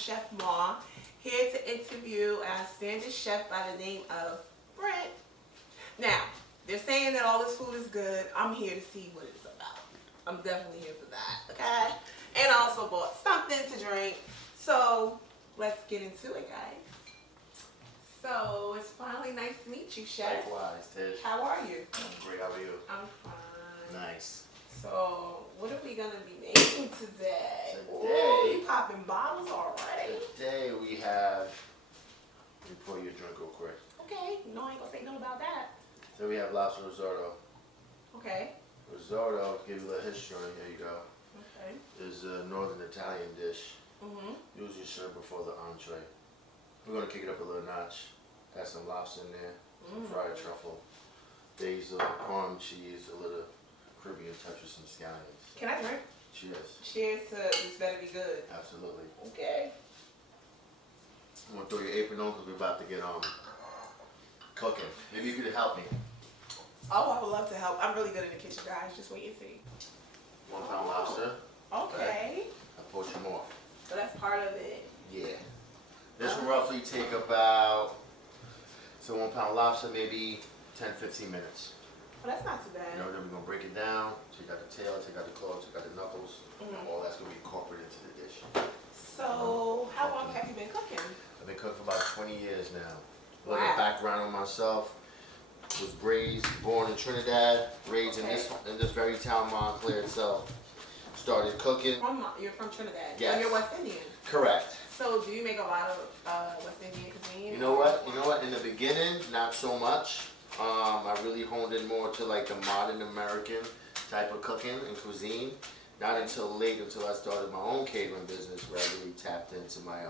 Chef Ma, here to interview our standard chef by the name of Brent. Now, they're saying that all this food is good. I'm here to see what it's about. I'm definitely here for that, okay? And I also bought something to drink. So, let's get into it, guys. So, it's finally nice to meet you, Chef. Likewise, Tish. How are you? I'm great. How are you? I'm fine. Nice. So, what are we going to be making today? Ooh, you popping bottles already? Today we have, let me pour you a drink real quick. Okay, no, I ain't going to say nothing about that. So we have lobster risotto. Okay. Risotto, to give you a little history, here you go, Okay. is a northern Italian dish. Mm-hmm. Usually served before the entree. We're going to kick it up a little notch. Got some lobster in there, some fried truffle, basil, parm cheese, a little Caribbean touch with some scallions. Can I drink? Cheers. Cheers to this better be good. Absolutely. Okay. I'm going to throw your apron on because we're about to get cooking. Maybe you could help me. Oh, I would love to help. I'm really good in the kitchen, guys. Just wait and see. 1 pound lobster. Okay. I poach them off. So that's part of it. Yeah. This will roughly take about, so 1 pound lobster, maybe 10-15 minutes. Well, that's not too bad. You know, then we're going to break it down. Take out the tail, take out the claws, take out the knuckles. All that's going to be incorporated into the dish. So, how long have you been cooking? I've been cooking for about 20 years now. A Wow. little background on myself. Was raised, born in Trinidad, raised in this very town, Montclair itself. Started cooking. You're from Trinidad. Yes. So you're West Indian. Correct. So do you make a lot of West Indian cuisine? You know what? You know what? In the beginning, not so much. I really honed in more to like the modern American type of cooking and cuisine. Not until late, until I started my own catering business, where I really tapped into my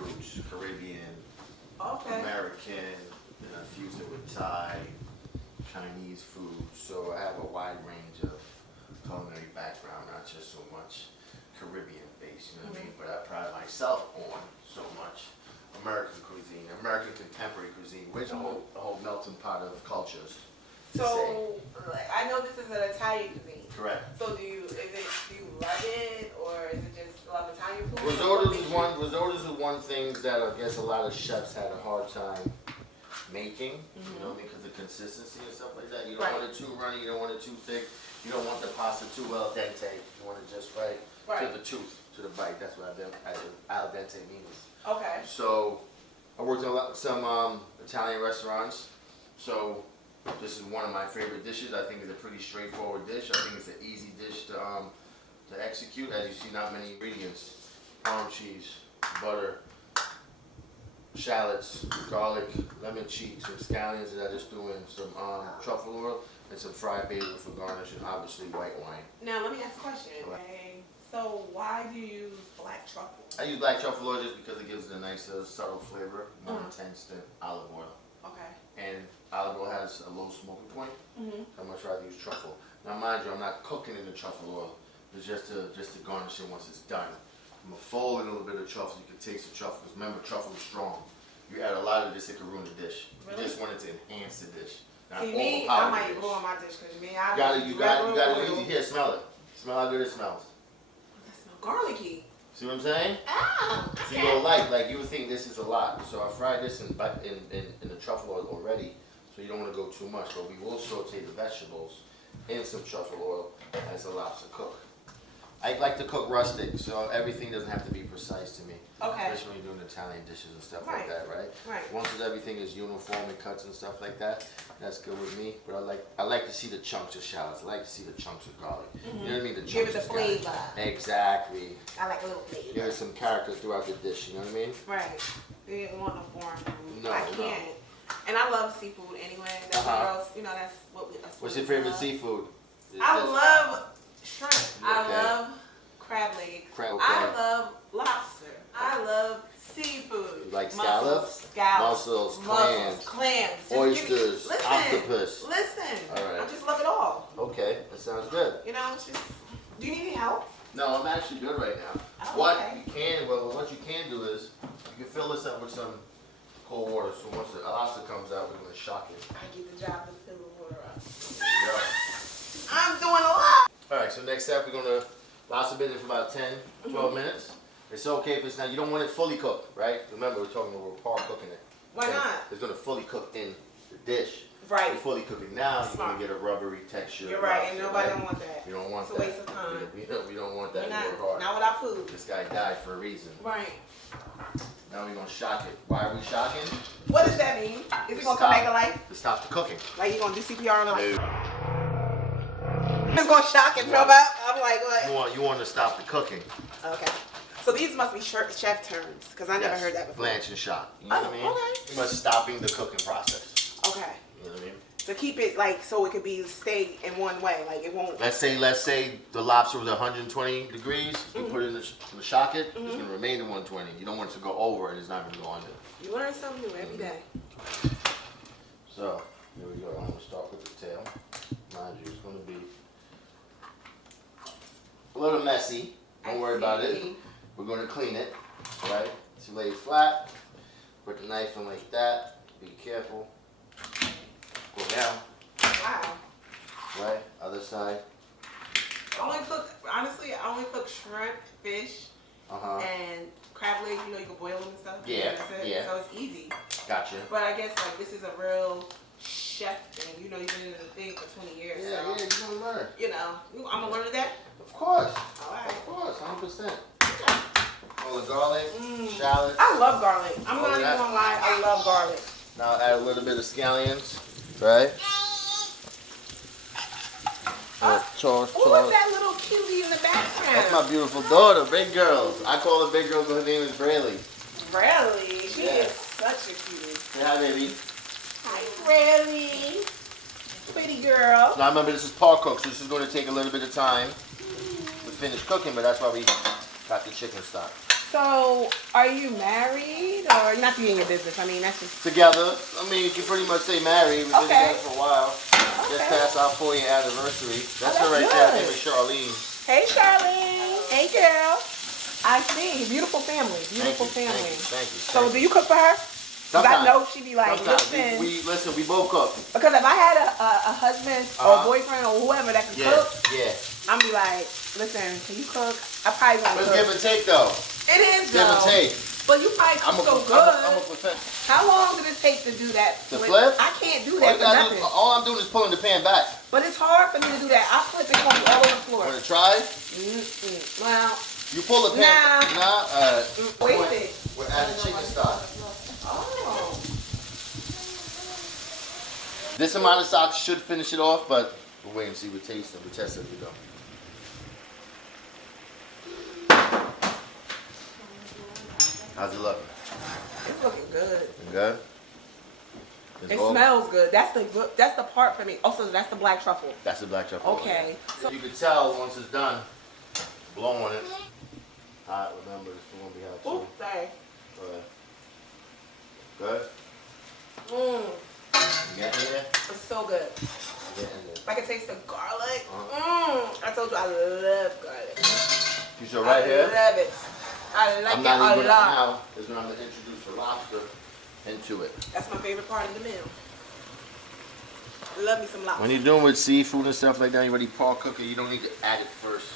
roots, Caribbean, American, and I fused it with Thai, Chinese food. So I have a wide range of culinary background, not just so much Caribbean based, you know what I mean? But I pride myself on so much American cuisine, American contemporary cuisine, which is a whole melting pot of cultures. So, I know this is an Italian cuisine. Correct. So do you love it, or is it just love Italian food? Risottos is one thing that I guess a lot of chefs had a hard time making, you know, because of consistency and stuff like that. You don't want it too runny, you don't want it too thick, you don't want the pasta too al dente. You want it just right to the tooth, to the bite. That's what al dente means. Okay. So I worked in some Italian restaurants. So this is one of my favorite dishes. I think it's a pretty straightforward dish. I think it's an easy dish to execute. As you see, not many ingredients: parm cheese, butter, shallots, garlic, lemon cheeks, some scallions that I just threw in, some truffle oil, and some fried basil for garnish, and obviously white wine. Now let me ask a question. Okay. So why do you use black truffle? I use black truffle oil just because it gives it a nice subtle flavor, more intense than olive oil. Okay. And olive oil has a low smoking point. So I'm much rather use truffle. Now mind you, I'm not cooking in the truffle oil. It's just to garnish it once it's done. I'm gonna fold in a little bit of truffle. You can taste the truffle, because remember, truffle is strong. You add a lot of this, it can ruin the dish. Really? You just want it to enhance the dish. Not See me, I might ruin my dish because me, I you got it easy. Here, smell it. Smell how good it smells. That smells garlicky. See what I'm saying? Ah, So you don't like you would think this is a lot. So I fried this in the truffle oil already. So you don't want to go too much, but we will saute the vegetables in some truffle oil as the lobster cook. I like to cook rustic, so everything doesn't have to be precise to me. Okay. Especially when you're doing Italian dishes and stuff like that, right? Right. Once everything is uniform and cuts and stuff like that, that's good with me. But I like to see the chunks of shallots. I like to see the chunks of garlic. You know what I mean? The chunks Give it the of scallions. flavor. Exactly. I like a little flavor. Give it some character throughout the dish. You know what I mean? Right. You didn't want no foreign food. No, I can't. And I love seafood anyway. That's what else, you know, that's what we What's your favorite love. seafood? I love shrimp. I Okay. love crab legs. Okay. I love lobster. I love seafood. You like Mussels, scallops? Mussels, clams. Just oysters, listen, octopus. Listen. All right. I just love it all. Okay, that sounds good. You know, it's just, do you need any help? No, I'm actually good right now. Oh, What okay. you can do is you can fill this up with some cold water. So once the lobster comes out, we're gonna shock it. I get the job to fill the water up. There you go. I'm doing a lot. All right, so next step we're gonna lobster bit it for about 10, 12 minutes. It's okay if it's not. You don't want it fully cooked, right? Remember, we're talking about we're par cooking it. Why not? It's gonna fully cook in the dish. Right. You fully cook it now, Smart. you're gonna get a rubbery texture. You're right, and nobody don't want that. You don't want that. It's a waste of time. We don't want that. Not with our food. This guy died for a reason. Right. Now we're gonna shock it. Why are we shocking? What does that mean? Is it gonna come back to life? To stop the cooking. Like you gonna do CPR on the life? No. It's gonna shock and throw out. I'm like, what? You want to stop the cooking. Okay. So these must be chef terms, because I never heard that before. Blanch and shock. You know what I mean? Okay. You must stopping the cooking process. Okay. You know what I mean? So keep it like so it could be stay in one way, like it won't. Let's say the lobster was 120 degrees. You put it in the shock it. It's gonna remain at 120. You don't want it to go over, and it's not gonna go under. You learn something new every day. So here we go. I'm gonna start with the tail. Mind you, it's gonna be a little messy. Don't worry about it. We're gonna clean it. Right? So lay it flat. Put the knife in like that. Be careful. Go down. Wow. Right? Other side. Honestly, I only cook shrimp, fish, and crab legs. You know, you can boil them and stuff. Yeah, That's it. yeah. So it's easy. Gotcha. But I guess like this is a real chef thing. You know, you've been in the thing for 20 years. Yeah, so, you're gonna learn. you know, I'm gonna learn that. Of course. All right. Of course, 100%. All the garlic, shallots. I love garlic. I'm not even that. gonna lie. I love garlic. Now add a little bit of scallions, right? Toss. Who was that little cutie in the background? That's my beautiful daughter, Big Girls. I call her Big Girls, but her name is Braley. Really? She Yeah. is such a cutie. Say hi, baby. Hi, Braley. Pretty girl. Now remember, this is par cooked, so this is going to take a little bit of time to finish cooking, but that's why we got the chicken stock. So, are you married or not to be in your business? I mean, that's just Together, I mean, you can pretty much say married. We've been Okay. together for a while. Just past our 4-year anniversary. That's her right there. Her name is Charlene. Hey, Charlene. Hey, girl. I see. Beautiful family. Beautiful family. Thank you. So, do you cook for her? Because I know she be like, Sometimes. listen. We both cook. Because if I had a husband or a boyfriend or whoever that can cook, I'm be like, listen, can you cook? I probably won't cook. Let's give and take though. It is Give and though. take. But you probably cook so good. I'm a perfect. How long did it take to do that? The flip? I can't do that for nothing. All I'm doing is pulling the pan back. But it's hard for me to do that. I flip it on all over the floor. Want to try? Well, You pull the pan. Nah. waste it. We're adding chicken stock. Oh. This amount of stock should finish it off, but we'll wait and see. We'll taste it. We'll test it as we go. How's it looking? It's looking good. Good? It smells good. That's the part for me. Also, that's the black truffle. That's the black truffle. Okay. So you can tell once it's done, blow on it. Hot, remember, it's the one we have too. Ooh, sorry. Good? Mmm. You getting there? It's so good. You getting there. I can taste the garlic. I told you I love garlic. You sure right here? I love it. I like I'm it not a even lot. now is when I'm going to introduce the lobster into it. That's my favorite part of the meal. Love me some lobster. When you're doing with seafood and stuff like that, you already par cook it, you don't need to add it first.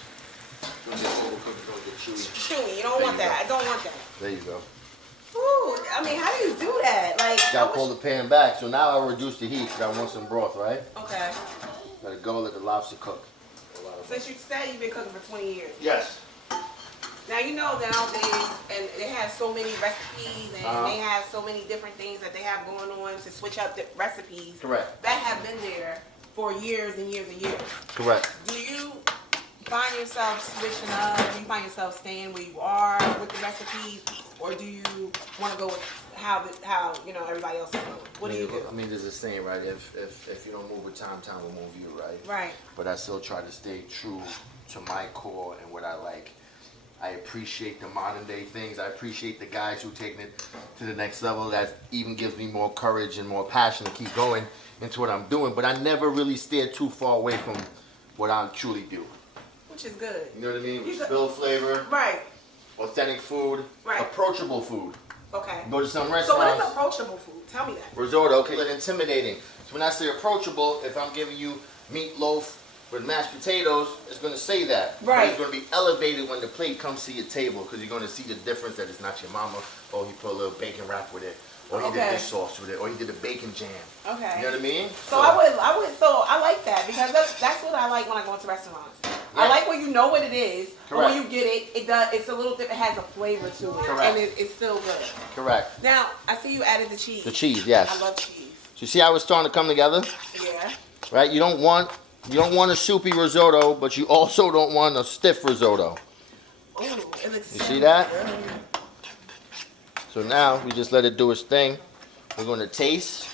It's going to get overcooked, it's going to get chewy. Chewy. You don't want that. I don't want that. There you go. Ooh, I mean, how do you do that? Like, Got to pull the pan back. So now I'll reduce the heat because I want some broth, right? Okay. Got to go let the lobster cook. Since you said you've been cooking for 20 years. Yes. Now you know nowadays, and they have so many recipes, and they have so many different things that they have going on to switch up the recipes. Correct. That have been there for years and years and years. Correct. Do you find yourself switching up? Do you find yourself staying where you are with the recipes, or do you want to go with how you know everybody else is going? What do you do? I mean, there's a saying, right? If you don't move with time, time will move you, right? Right. But I still try to stay true to my core and what I like. I appreciate the modern day things. I appreciate the guys who take it to the next level. That even gives me more courage and more passion to keep going into what I'm doing. But I never really steer too far away from what I truly do. Which is good. You know what I mean? Build flavor, Right. authentic food, Right. approachable food. Okay. Go to some So restaurants. what is approachable food? Tell me that. Risotto, okay, intimidating. So when I say approachable, if I'm giving you meatloaf With mashed potatoes, it's gonna say that. Right. But it's gonna be elevated when the plate comes to your table because you're gonna see the difference that it's not your mama. Oh, he put a little bacon wrap with it, or he did this sauce with it, or he did a bacon jam. Okay. You know what I mean? So I like that because that's what I like when I go into restaurants. Yeah. I like when you know what it is, but when you get it, it's a little different. It has a flavor to it, and it's still good. Correct. Now I see you added the cheese. The cheese, yes. I love cheese. So you see how it's starting to come together? Yeah. Right. You don't want a soupy risotto, but you also don't want a stiff risotto. Ooh, it looks you see that? Good. So now we just let it do its thing. We're going to taste.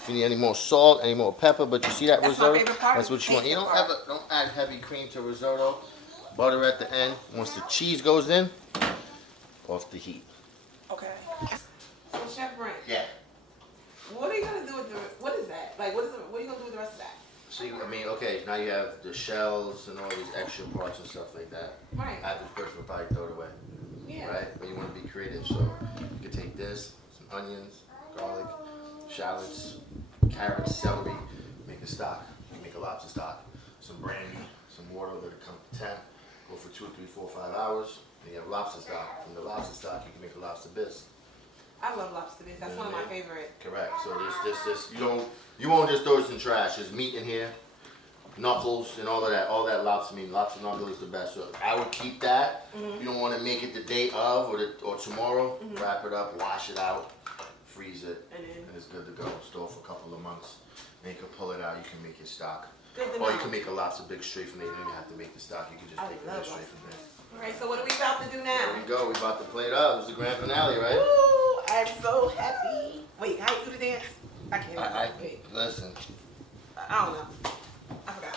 If you need any more salt, any more pepper, but you see that risotto? My favorite part. That's what you want. You don't add heavy cream to risotto. Butter at the end. Once the cheese goes in, off the heat. Okay. So Chef Brent. Yeah. What are you gonna do with what is that? Like what are you gonna do with the rest of that? See, I mean, okay, now you have the shells and all these extra parts and stuff like that. Right. Average person would probably throw it away. Yeah. Right? But you want to be creative, so you can take this, some onions, garlic, shallots, carrots, celery, make a stock. You can make a lobster stock. Some brandy, some water, let it come to 10. Go for 2, 3, 4, 5 hours. Then you have lobster stock. From the lobster stock, you can make a lobster bisque. I love lobster bisque. That's one of my favorite. Correct. So this you won't just throw this in trash. There's meat in here, knuckles and all of that. All that lobster meat. Lobster knuckle is the best. So I would keep that. You don't want to make it the day of or tomorrow. Wrap it up, wash it out, freeze it, and it's good to go. Store for a couple of months. Then you can pull it out. You can make your stock. Or you can make a lobster big straight from there. You don't even have to make the stock. You can just make it straight from there. Alright, so what are we about to do now? There we go. We're about to play it up. It's the grand finale, right? Ooh, I'm so happy. Wait, how you do the dance? I can't. Wait. Listen. I don't know. I forgot.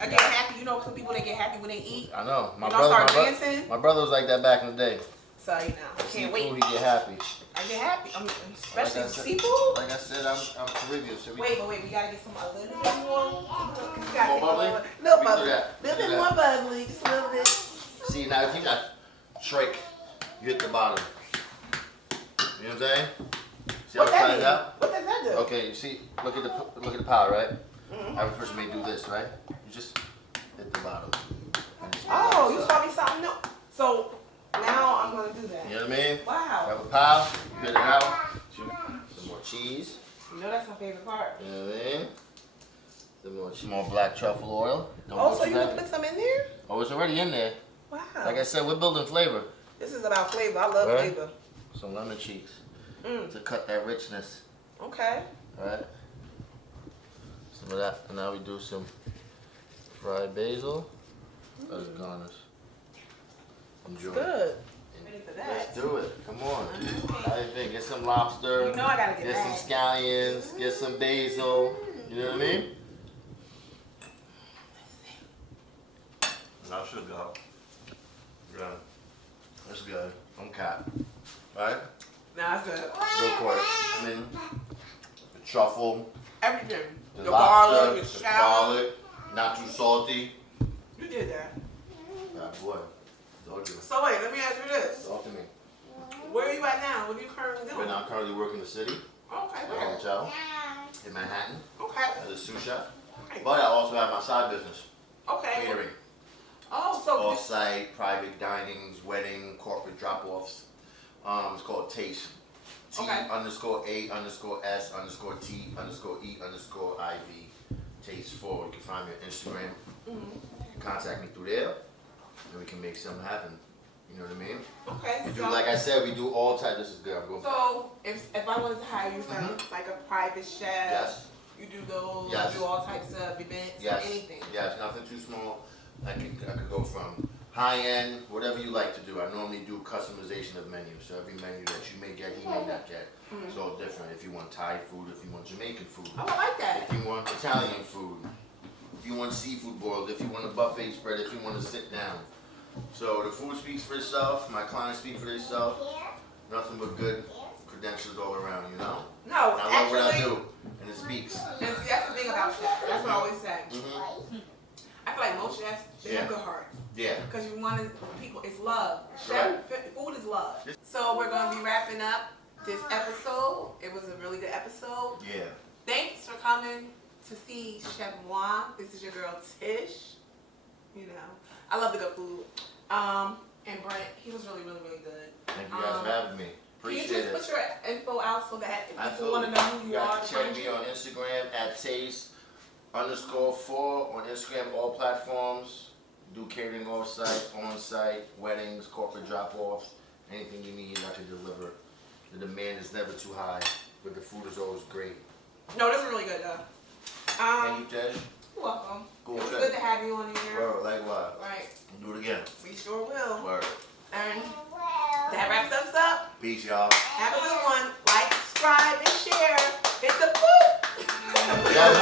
I get happy. You know some people that get happy when they eat? I know. My brother was like that back in the day. So, you know, I can't wait. He get happy. I get happy. Especially like seafood. Like I said, I'm Caribbean. So wait, we gotta get some a little bit more. More bubbly? Little bubbly. A little bit more bubbly. Just a little bit. See, now if you got trick, you hit the bottom. You know what I'm saying? See how it ties out? What does that do? Okay, you see, look at the pile, right? Every person may do this, right? You just hit the bottom. Oh, you taught me something new. So now I'm gonna do that. You know what I mean? Wow. Have a pile, you hit it out. Some more cheese. You know that's my favorite part. You know what I mean? Some more black truffle oil. So you can put some in there? Oh, it's already in there. Wow. Like I said, we're building flavor. This is about flavor. I love flavor. Some lemon cheeks to cut that richness. Okay. Alright. Some of that. And now we do some fried basil as garnish. Enjoy. Good. Ready for that. Let's do it. Come on. How do you think? Get some lobster. You know I gotta get some scallions. Get some basil. You know what I mean? That should go. Yeah. That's good. I'm capped. Right? Nah, it's good. Real quick. I mean, the truffle. Everything. The lobster, garlic, the garlic. Not too salty. You did that. Ah, boy. Told you. So wait, let me ask you this. Talk to me. Where are you at now? What are you currently doing? Right now, I'm currently working in the city. Okay, At a hotel in Manhattan okay. as a sous chef. But I also have my side business. Okay. Catering. Oh, so Off-site, private dinings, wedding, corporate drop-offs. It's called Taste. T_A_S_T_E_IV. Taste4. You can find me on Instagram. You can contact me through there, and we can make something happen. You know what I mean? Okay. We do, like I said, we do all types. This is good. I'm going. So if I wanted to hire you for like a private chef, Yes. you do those. Yes. You do all types of events. Yes. Anything. Yes. Nothing too small. I could go from high end, whatever you like to do. I normally do customization of menus. So every menu that you may get, he may not get. It's all different. If you want Thai food, if you want Jamaican food, Oh, I like that. if you want Italian food, if you want seafood boiled, if you want a buffet spread, if you want to sit down. So the food speaks for itself. My clients speak for themselves. Nothing but good credentials all around, you know? No, And I love what I do, and it speaks. And see, that's the thing about chefs. That's what I always say. I feel like most chefs, they have Yeah. good hearts. Yeah. Because you want people, it's love. Correct. Food is love. So we're going to be wrapping up this episode. It was a really good episode. Yeah. Thanks for coming to see Cheffin4You. This is your girl Tish. You know, I love the good food. And Brent, he was really, really, really good. Thank you guys for having me. Can you Appreciate just it. put your info out so that if people Absolutely. want to know who You you are? guys can check me on Instagram at taste_4 on Instagram, all platforms. Do catering off-site, on-site, weddings, corporate drop-offs, anything you need, I can deliver. The demand is never too high, but the food is always great. No, this is really good though. Thank you, Tish. You're welcome. Cool. It was good to have you on here. Word, likewise. Right. Do it again. We sure will. Word. And that wraps us up. Peace, y'all. Have a good one. Like, subscribe, and share. Hit the boop. Yeah,